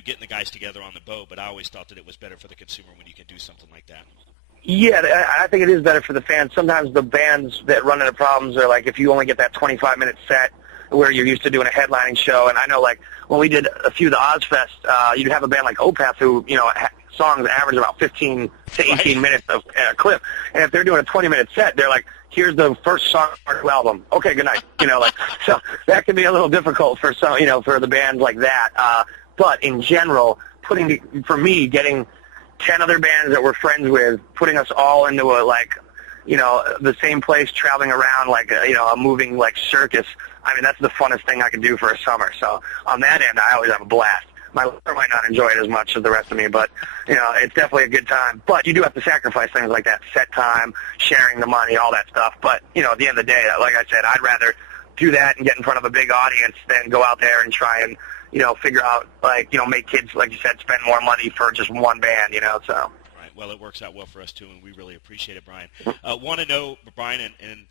getting the guys together on the boat, but I always thought that it was better for the consumer when you can do something like that. Yeah, I think it is better for the fans. Sometimes the bands that run into problems are like if you only get that 25-minute set where you're used to doing a headlining show. And I know, like, when we did a few of the Ozfest, you'd have a band like Opeth who, songs average about 15 to 18 minutes of clip. And if they're doing a 20-minute set, they're like, here's the first song of our new album. Okay, good night. So that can be a little difficult for some, for the bands like that. But in general, for me, getting 10 other bands that we're friends with, putting us all into the same place, traveling around like a moving like circus. I mean, that's the funnest thing I could do for a summer. So on that end, I always have a blast. My wife might not enjoy it as much as the rest of me, but it's definitely a good time. But you do have to sacrifice things like that, set time, sharing the money, all that stuff. But at the end of the day, like I said, I'd rather do that and get in front of a big audience than go out there and try and figure out make kids, like you said, spend more money for just one band. So. Well, it works out well for us, too, and we really appreciate it, Brian. Want to know, Brian, and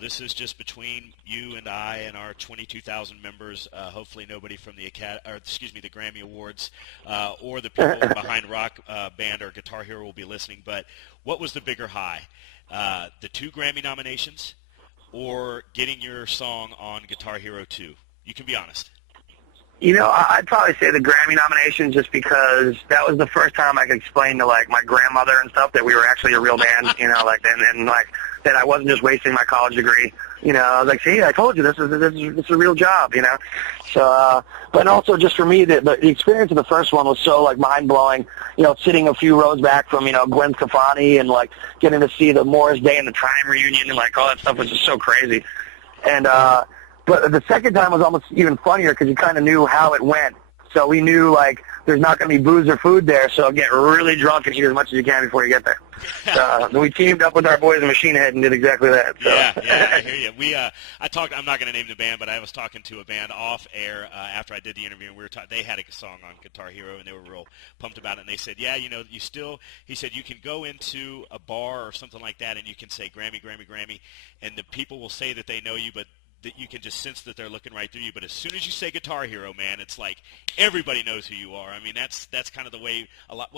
this is just between you and I and our 22,000 members. Hopefully nobody from the Grammy Awards or the people behind Rock Band or Guitar Hero will be listening, but what was the bigger high? The 2 Grammy nominations or getting your song on Guitar Hero 2? You can be honest. I'd probably say the Grammy nomination just because that was the first time I could explain to, my grandmother and stuff that we were actually a real band, and that I wasn't just wasting my college degree. I was like, see, I told you, this is a real job, So, but also just for me, the experience of the first one was so, mind-blowing, sitting a few rows back from, Gwen Stefani and, getting to see the Morris Day and the Time reunion and, all that stuff was just so crazy. And, but the second time was almost even funnier because you kind of knew how it went. So we knew, there's not going to be booze or food there, so get really drunk and eat as much as you can before you get there. So we teamed up with our boys in Machine Head and did exactly that. So. Yeah, I hear you. I'm not going to name the band, but I was talking to a band off air after I did the interview, and they had a song on Guitar Hero, and they were real pumped about it. And they said, he said you can go into a bar or something like that, and you can say Grammy, Grammy, Grammy, and the people will say that they know you, but that you can just sense that they're looking right through you. But as soon as you say Guitar Hero, man, it's like everybody knows who you are. I mean, that's kind of the way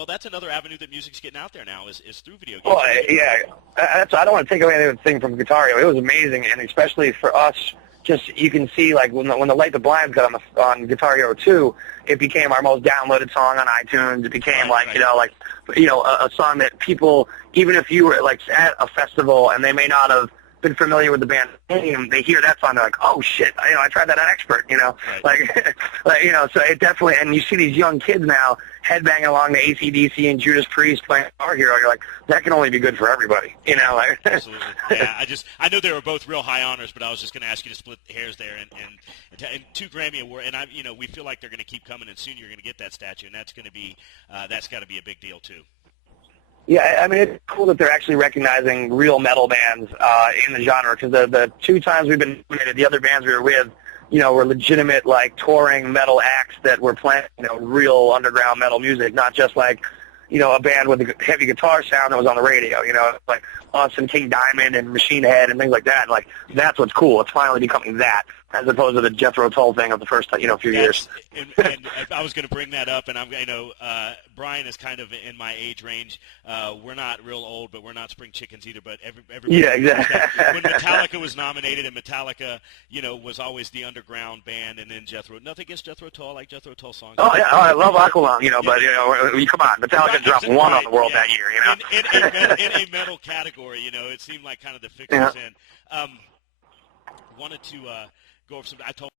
that's another avenue that music's getting out there now is through video games. Well, yeah, I don't want to take away anything from Guitar Hero. It was amazing, and especially for us, just you can see when the Light the Blinds got on Guitar Hero 2, it became our most downloaded song on iTunes. It became a song that people, even if you were at a festival and they may not have been familiar with the band name, they hear that song, they're like, oh shit, I tried that on Expert, Right. So it definitely, and you see these young kids now headbanging along to AC/DC and Judas Priest playing Guitar Hero, you're like, that can only be good for everybody, Absolutely. Yeah, I know they were both real high honors, but I was just going to ask you to split hairs there, and 2 Grammy Awards, and we feel like they're going to keep coming, and soon you're going to get that statue, and that's going to be, that's got to be a big deal too. Yeah, I mean, it's cool that they're actually recognizing real metal bands in the genre, because the 2 times we've been nominated, the other bands we were with, were legitimate, touring metal acts that were playing, real underground metal music, not just a band with a heavy guitar sound that was on the radio, like us and King Diamond and Machine Head and things like that. That's what's cool. It's finally becoming that, as opposed to the Jethro Tull thing of the first, few years. And I was going to bring that up, and Brian is kind of in my age range. We're not real old, but we're not spring chickens either. But everybody, yeah, exactly. When Metallica was nominated, and Metallica, was always the underground band, and then Jethro. Nothing against Jethro Tull, I like Jethro Tull songs. Oh yeah, I love Aqualung, but come on, Metallica dropped one on the world that year, in a metal category, it seemed like kind of the fixers in. Wanted to go over some. I told